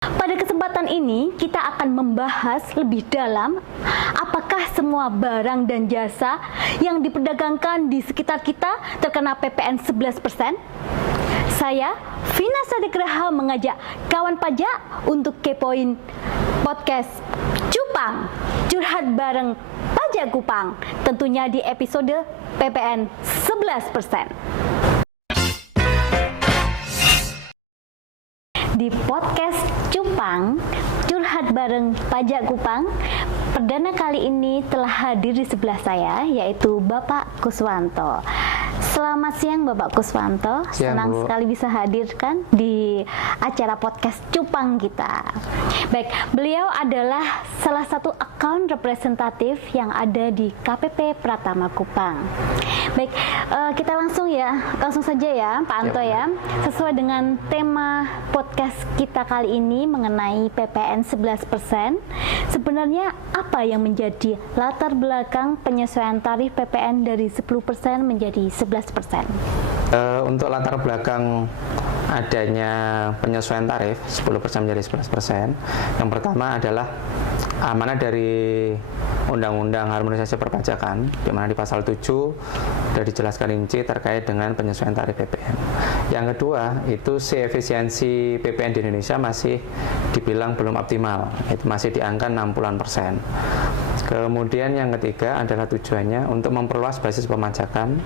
Pada kesempatan ini kita akan membahas lebih dalam apakah semua barang dan jasa yang diperdagangkan di sekitar kita terkena PPN 11%? Saya, Vina Sadigraha, mengajak kawan pajak untuk kepoin podcast Cupang, curhat bareng Pajak Kupang, tentunya di episode PPN 11%. Di podcast Cupang, curhat bareng Pajak Kupang, perdana kali ini telah hadir di sebelah saya, yaitu Bapak Kuswanto. Selamat siang Bapak Kuswanto, senang sekali bisa hadirkan di acara podcast Cupang kita. Baik, beliau adalah salah satu account representatif yang ada di KPP Pratama Kupang. Baik, kita langsung saja ya Pak Anto ya. Sesuai dengan tema podcast kita kali ini mengenai PPN 11%, sebenarnya apa yang menjadi latar belakang penyesuaian tarif PPN dari 10% menjadi 11%? Untuk latar belakang adanya penyesuaian tarif 10% menjadi 11%, yang pertama adalah amanat dari Undang-Undang Harmonisasi Perpajakan, di mana di pasal 7 sudah dijelaskan rinci terkait dengan penyesuaian tarif PPN. Yang kedua, itu efisiensi PPN di Indonesia masih dibilang belum optimal, itu masih di angka 60-an%. Kemudian yang ketiga adalah tujuannya untuk memperluas basis pemajakan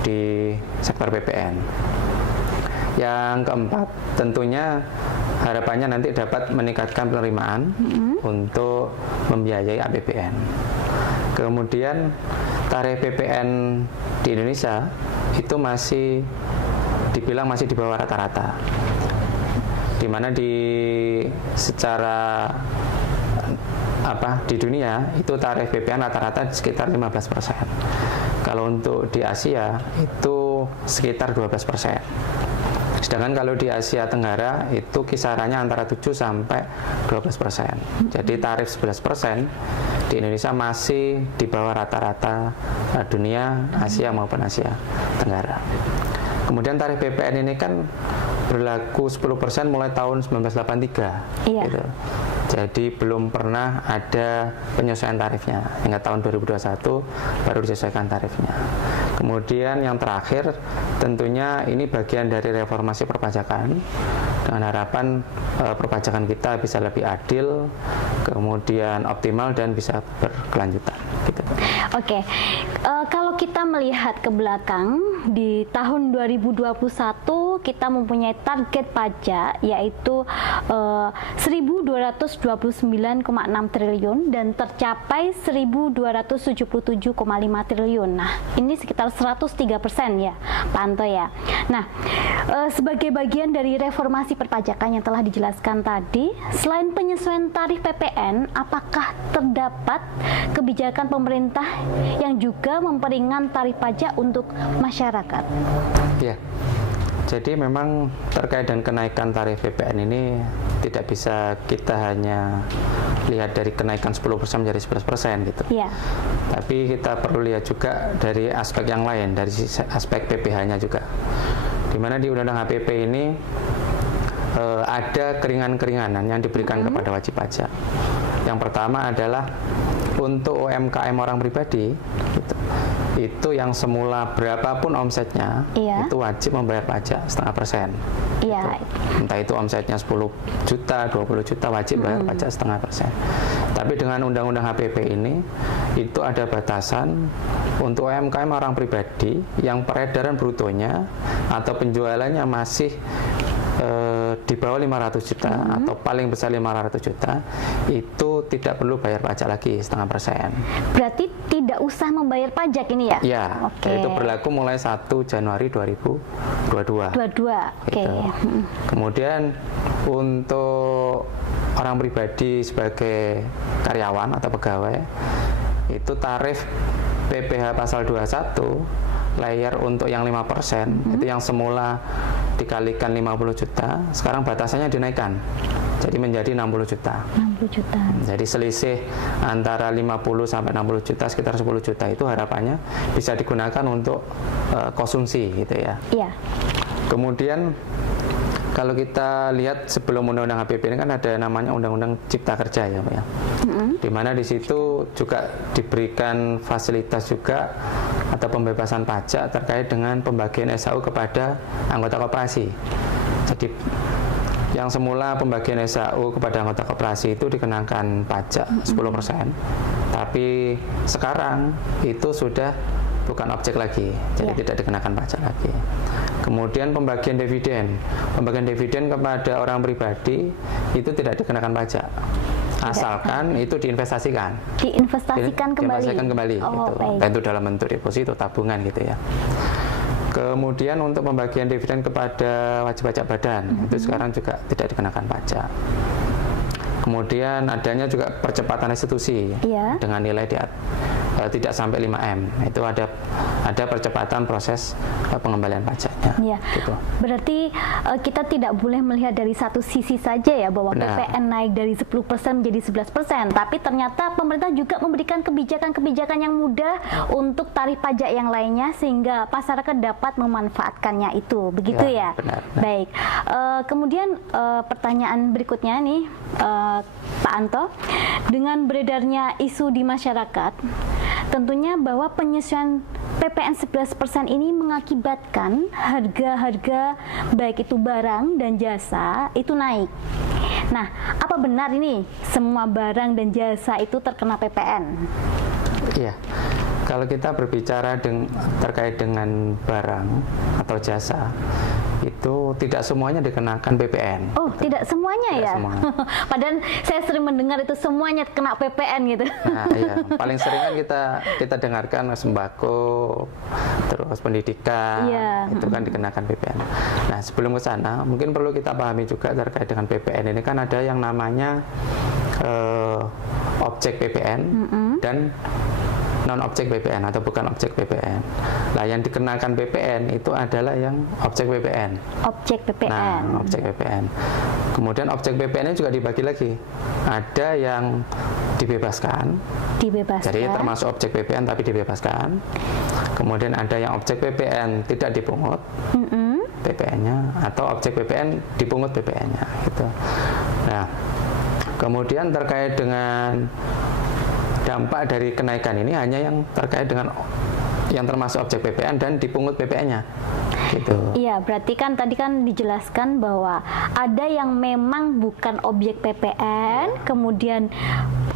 di sektor PPN. Yang keempat, tentunya harapannya nanti dapat meningkatkan penerimaan untuk membiayai APBN. Kemudian tarif PPN di Indonesia itu masih dibilang masih di bawah rata-rata, di mana di dunia itu tarif PPN rata-rata sekitar 15%. Kalau untuk di Asia itu sekitar 12%. Sedangkan kalau di Asia Tenggara itu kisarannya antara 7 sampai 12%. Jadi tarif 11% di Indonesia masih di bawah rata-rata dunia, Asia maupun Asia Tenggara. Kemudian tarif PPN ini kan berlaku 10% mulai tahun 1983. Iya. Gitu. Jadi belum pernah ada penyesuaian tarifnya, hingga tahun 2021 baru disesuaikan tarifnya. Kemudian yang terakhir, tentunya ini bagian dari reformasi perpajakan dengan harapan perpajakan kita bisa lebih adil, kemudian optimal dan bisa berkelanjutan. Gitu. Oke, kalau kita melihat ke belakang di tahun 2021 kita mempunyai target pajak yaitu 1.229,6 triliun dan tercapai 1.277,5 triliun. Nah, ini sekitar 103% ya, Pak Anto ya. Nah, sebagai bagian dari reformasi perpajakan yang telah dijelaskan tadi, selain penyesuaian tarif PPN, apakah terdapat kebijakan pemerintah yang juga memperingan tarif pajak untuk masyarakat? Ya, jadi memang terkait dengan kenaikan tarif PPN ini tidak bisa kita hanya lihat dari kenaikan 10% menjadi 11% gitu. Ya. Tapi kita perlu lihat juga dari aspek yang lain, dari aspek PPh-nya juga. Di mana di Undang-Undang HPP ini ada keringanan-keringanan yang diberikan kepada wajib pajak. Yang pertama adalah untuk UMKM orang pribadi gitu, itu yang semula berapapun omsetnya itu wajib membayar pajak 0,5%. Gitu. Entah itu omsetnya 10 juta, 20 juta wajib bayar pajak 0,5%. Tapi dengan Undang-Undang HPP ini itu ada batasan untuk UMKM orang pribadi yang peredaran brutonya atau penjualannya masih di bawah 500 juta atau paling besar 500 juta itu tidak perlu bayar pajak lagi 0,5%. Berarti tidak usah membayar pajak ini ya? Ya, okay. Itu berlaku mulai 1 Januari 2022. Oke. Gitu. Kemudian untuk orang pribadi sebagai karyawan atau pegawai itu tarif PPh pasal 21 layer untuk yang 5% itu yang semula dikalikan 50 juta, sekarang batasannya dinaikkan jadi menjadi 60 juta. 60 juta. Jadi selisih antara 50 sampai 60 juta sekitar 10 juta itu harapannya bisa digunakan untuk konsumsi gitu ya. Iya. Kemudian Kalau kita lihat sebelum Undang-Undang HPP ini kan ada namanya Undang-Undang Cipta Kerja ya, Pak ya. Di mana di situ juga diberikan fasilitas juga atau pembebasan pajak terkait dengan pembagian SAU kepada anggota koperasi. Jadi yang semula pembagian SAU kepada anggota koperasi itu dikenakan pajak 10%, tapi sekarang itu sudah bukan objek lagi, jadi tidak dikenakan pajak lagi. Kemudian pembagian dividen kepada orang pribadi itu tidak dikenakan pajak, asalkan itu diinvestasikan. Diinvestasikan kembali Oh, gitu. baik. Dan itu dalam bentuk deposito, tabungan gitu ya. Kemudian untuk pembagian dividen kepada wajib pajak badan itu sekarang juga tidak dikenakan pajak. Kemudian adanya juga percepatan restitusi dengan nilai tidak sampai 5M. Itu ada percepatan proses pengembalian pajaknya. Iya. Gitu. Berarti kita tidak boleh melihat dari satu sisi saja ya, bahwa PPN naik dari 10% menjadi 11%, tapi ternyata pemerintah juga memberikan kebijakan-kebijakan yang mudah untuk tarif pajak yang lainnya sehingga masyarakat dapat memanfaatkannya itu. Begitu ya? Benar. Baik. Kemudian pertanyaan berikutnya nih, Pak Anto, dengan beredarnya isu di masyarakat, tentunya bahwa penyesuaian PPN 11% ini mengakibatkan harga-harga baik itu barang dan jasa itu naik. Nah, apa benar ini semua barang dan jasa itu terkena PPN? Iya. Kalau kita berbicara terkait dengan barang atau jasa, itu tidak semuanya dikenakan PPN. Oh, tidak semuanya tidak ya? Semuanya. Padahal saya sering mendengar itu semuanya kena PPN gitu. Nah, iya. Paling sering kan kita dengarkan sembako, terus pendidikan, itu kan dikenakan PPN. Nah, sebelum ke sana, mungkin perlu kita pahami juga terkait dengan PPN ini kan ada yang namanya objek PPN dan non-objek PPN atau bukan objek PPN. Nah, yang dikenakan PPN itu adalah yang objek PPN. Objek PPN. Nah, objek PPN. Kemudian objek PPN ini juga dibagi lagi. Ada yang dibebaskan. Jadi termasuk objek PPN tapi dibebaskan. Kemudian ada yang objek PPN tidak dipungut PPN-nya, atau objek PPN dipungut PPN-nya gitu. Nah, kemudian terkait dengan dampak dari kenaikan ini hanya yang terkait dengan yang termasuk objek PPN dan dipungut PPN-nya. Gitu. Iya, berarti kan tadi kan dijelaskan bahwa ada yang memang bukan objek PPN, kemudian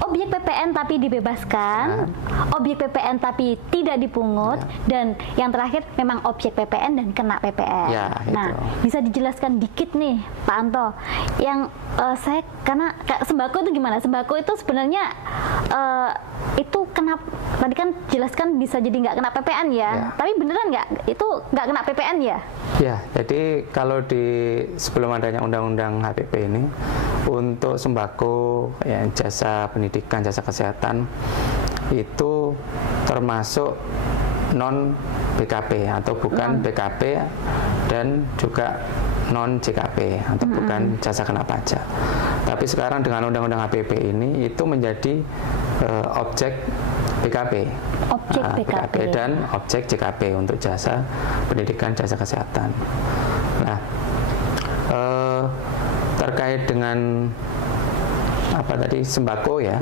objek PPN tapi dibebaskan, objek PPN tapi tidak dipungut, dan yang terakhir memang objek PPN dan kena PPN. Ya, nah, bisa dijelaskan dikit nih, Pak Anto, yang saya karena sembako itu gimana? Sembako itu sebenarnya itu kena, tadi kan jelaskan bisa jadi nggak kena PPN ya, tapi beneran nggak itu nggak kena PPN ya? Ya, jadi kalau sebelum adanya Undang-Undang HPP ini, untuk sembako, ya, jasa pendidikan, jasa kesehatan itu termasuk non BKP atau bukan BKP, dan juga non JKP atau bukan jasa kena pajak. Tapi sekarang dengan Undang-Undang HPP ini itu menjadi objek BKP, BKP dan objek JKP untuk jasa pendidikan, jasa kesehatan. Nah, terkait dengan apa tadi, sembako ya,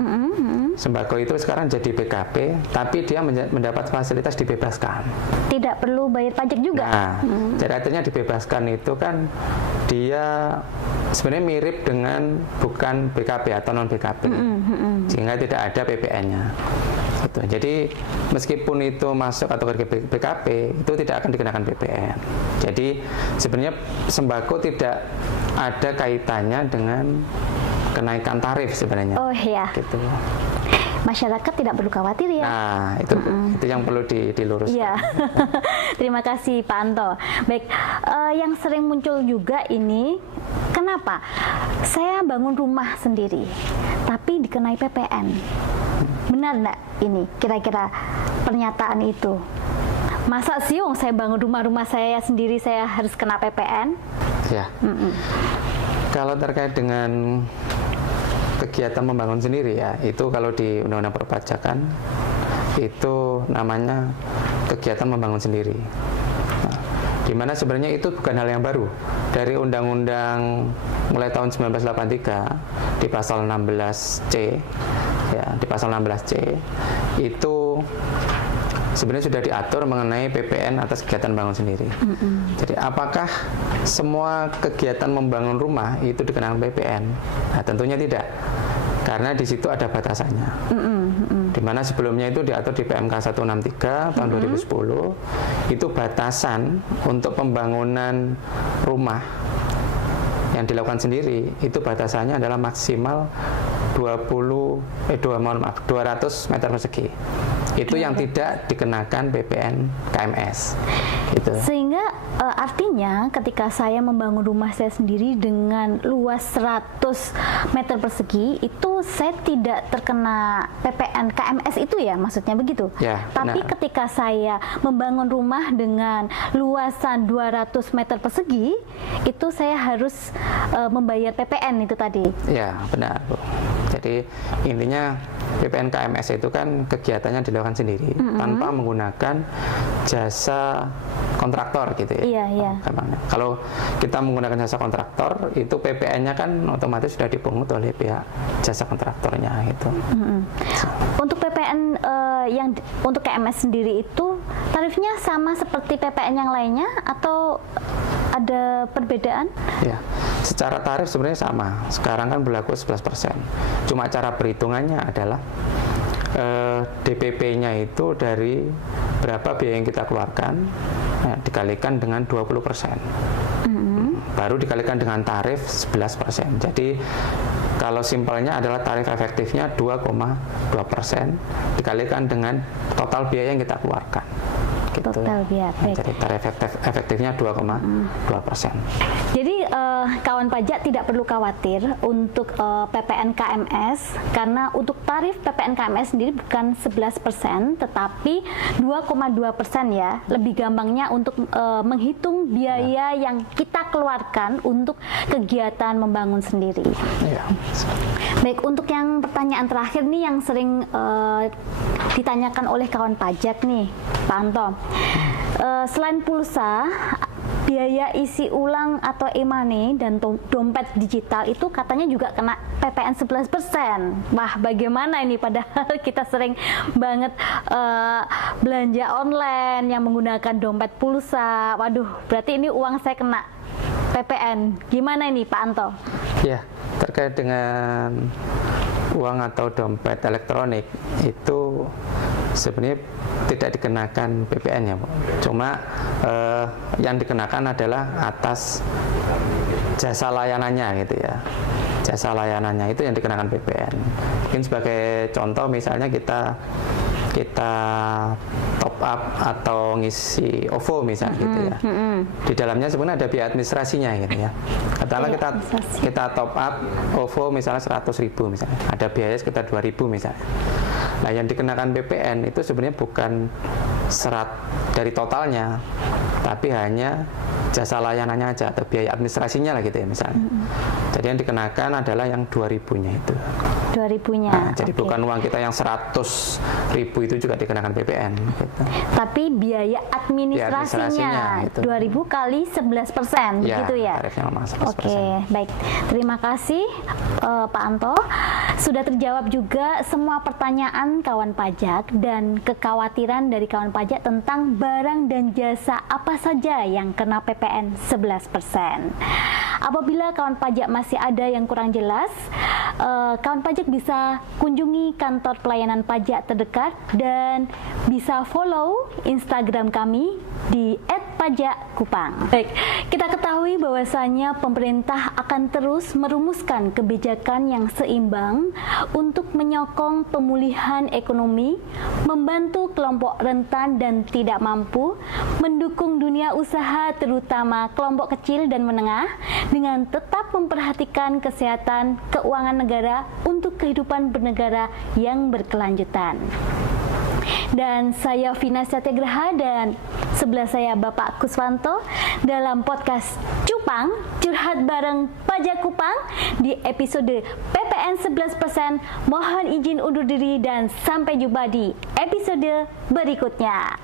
sembako itu sekarang jadi BKP, tapi dia mendapat fasilitas dibebaskan. Tidak perlu bayar pajak juga. Nah, jadi artinya dibebaskan itu kan dia sebenarnya mirip dengan bukan BKP atau non BKP, sehingga tidak ada PPN-nya. Gitu. Jadi meskipun itu masuk kategori BKP, itu tidak akan dikenakan PPN. Jadi sebenarnya sembako tidak ada kaitannya dengan kenaikan tarif sebenarnya. Oh iya. Gitu. Masyarakat tidak perlu khawatir ya. Nah, itu yang perlu diluruskan. Iya. Terima kasih Pak Anto. Baik, yang sering muncul juga ini, kenapa saya bangun rumah sendiri tapi dikenai PPN? Benar enggak ini kira-kira pernyataan itu? Masa sih saya bangun rumah saya sendiri saya harus kena PPN? Ya. Kalau terkait dengan kegiatan membangun sendiri ya, itu kalau di Undang-Undang Perpajakan itu namanya kegiatan membangun sendiri. Nah, Dimana sebenarnya itu bukan hal yang baru. Dari undang-undang mulai tahun 1983 di pasal 16C, ya, di pasal 16C itu sebenarnya sudah diatur mengenai PPN atas kegiatan bangun sendiri. Jadi apakah semua kegiatan membangun rumah itu dikenakan PPN? Nah, tentunya tidak, karena di situ ada batasannya. Di mana sebelumnya itu diatur di PMK 163 tahun 2010, itu batasan untuk pembangunan rumah yang dilakukan sendiri itu batasannya adalah maksimal 200 meter persegi. Itu yang tidak dikenakan PPN KMS. Gitu. Sehingga artinya ketika saya membangun rumah saya sendiri dengan luas 100 meter persegi, itu saya tidak terkena PPN KMS itu ya, maksudnya begitu? Ya, tapi benar. ketika saya membangun rumah dengan luasan 200 meter persegi, itu saya harus membayar PPN itu tadi? Ya, benar, Bu. Jadi intinya PPN KMS itu kan kegiatannya dilakukan sendiri tanpa menggunakan jasa kontraktor gitu ya. Iya. Kalau kita menggunakan jasa kontraktor itu PPN-nya kan otomatis sudah dipungut oleh pihak jasa kontraktornya gitu. Untuk PPN yang untuk KMS sendiri itu tarifnya sama seperti PPN yang lainnya atau ada perbedaan? Ya, secara tarif sebenarnya sama. Sekarang kan berlaku 11%. Cuma cara perhitungannya adalah DPP-nya itu dari berapa biaya yang kita keluarkan dikalikan dengan 20%. Baru dikalikan dengan tarif 11%. Jadi kalau simpelnya adalah tarif efektifnya 2,2% dikalikan dengan total biaya yang kita keluarkan. Gitu. Total biaya. Jadi tarif efektifnya 2,2%. Jadi kawan pajak tidak perlu khawatir untuk PPN KMS, karena untuk tarif PPN KMS sendiri bukan 11%, tetapi 2,2% ya. Lebih gampangnya untuk menghitung biaya yang kita keluarkan untuk kegiatan membangun sendiri. Ya. Baik, untuk yang pertanyaan terakhir nih yang sering ditanyakan oleh kawan pajak nih, Pak Anto. Selain pulsa, biaya isi ulang atau e-money dan dompet digital itu katanya juga kena PPN 11%. Wah, bagaimana ini, padahal kita sering banget belanja online yang menggunakan dompet pulsa. Waduh, berarti ini uang saya kena PPN. Gimana ini, Pak Anto? Ya, terkait dengan uang atau dompet elektronik itu sebenarnya tidak dikenakan PPN ya, Bu. Cuma yang dikenakan adalah atas jasa layanannya gitu ya. Jasa layanannya itu yang dikenakan PPN. Mungkin sebagai contoh misalnya kita top up atau ngisi OVO misalnya gitu ya. Di dalamnya sebenarnya ada biaya administrasinya gitu ya. Katakanlah kita top up OVO misalnya 100.000 misalnya. Ada biaya sekitar 2.000 misalnya. Nah, yang dikenakan PPN itu sebenarnya bukan serat dari totalnya, tapi hanya jasa layanannya aja atau biaya administrasinya lah gitu ya misalnya. Jadi yang dikenakan adalah yang 2.000-nya itu. 2.000-nya. Nah, jadi bukan uang kita yang 100.000 itu juga dikenakan PPN. Gitu. Tapi biaya administrasinya gitu. 2.000 kali 11%, gitu ya? Tarifnya memang 11%. Oke, baik. Terima kasih Pak Anto. Sudah terjawab juga semua pertanyaan kawan pajak dan kekhawatiran dari kawan pajak tentang barang dan jasa apa saja yang kena PPN 11%. Apabila kawan pajak masih ada yang kurang jelas, kawan pajak bisa kunjungi kantor pelayanan pajak terdekat dan bisa follow Instagram kami di @pajakkupang. Baik, kita ketahui bahwasanya pemerintah akan terus merumuskan kebijakan yang seimbang untuk menyokong pemulihan ekonomi, membantu kelompok rentan dan tidak mampu, mendukung dunia usaha terutama kelompok kecil dan menengah dengan tetap memperhatikan kesehatan keuangan negara untuk kehidupan bernegara yang berkelanjutan. Dan saya Vina Satyagraha dan sebelah saya Bapak Kuswanto dalam podcast Cupang, curhat bareng Pajak Kupang di episode PPN 11%. Mohon izin undur diri dan sampai jumpa di episode berikutnya.